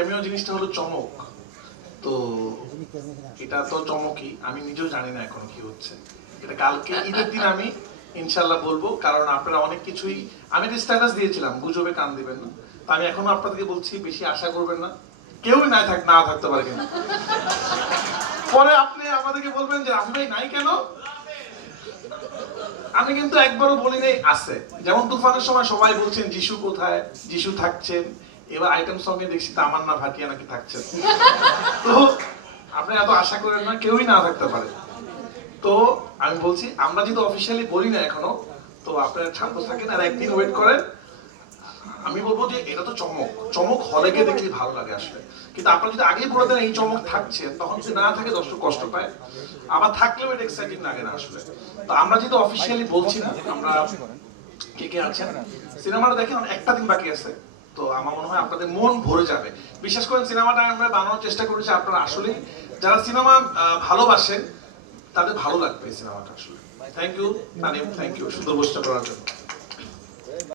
Cameo জিনিসটা হলো চমক। তো এটা তো চমকই, আমি নিজেও জানি না এখন কি হচ্ছে। এটা কালকে ঈদের দিন আমি ইনশাল্লাহ বলবো, কারণ আপনারা অনেক কিছুই, আমি একটা স্ট্যাটাস দিয়েছিলাম গুজবে কান দিবেন না, তা আমি এখনো আপনাদেরকে বলছি বেশি আশা করবেন না, কেউই না থাকতে পারে কিন্তু পরে আপনি আমাদেরকে বলবেন যে রাফি ভাই নাই কেন। আমি কিন্তু একবারও বলি নাই আছে। যেমন তুফানের সময় সবাই বলছেন যিশু কোথায়, যিশু থাকছেন, এবার আইটেম সঙ্গে দেখছি তামান্না ভাটিয়া নাকি থাকছেন। তো আপনি এত আশা করেন না, কেউই না থাকতে পারে। তো আমি বলছি আমরা যদি অফিসিয়ালি বলি না এখনো, তো আপনারা শান্ত থাকেন আর একদিন ওয়েট করেন। আমি বলবো যে এটা তো চমক, চমক হলে গিয়ে দেখলে ভালো লাগে আসলে, কিন্তু আপনারা যদি আগেই বলে দেন এই চমক থাকছে, তখন যদি না থাকে দর্শক কষ্ট পায়, আবার থাকলেও এটা এক্সাইটিং লাগে না আসলে। তো আমরা যদি অফিসিয়ালি বলছি না, আমরা কে কে আছেন সিনেমাটা দেখেন, একটা দিন বাকি আছে, তো আমার মনে হয় আপনাদের মন ভরে যাবে। বিশেষ করে সিনেমাটা আমরা বানানোর চেষ্টা করেছি, আপনারা আসলে যারা সিনেমা ভালোবাসেন তাদের ভালো লাগবে এই সিনেমাটা আসলে। Thank you Tanim, thank you সুন্দর বসটা করার জন্য।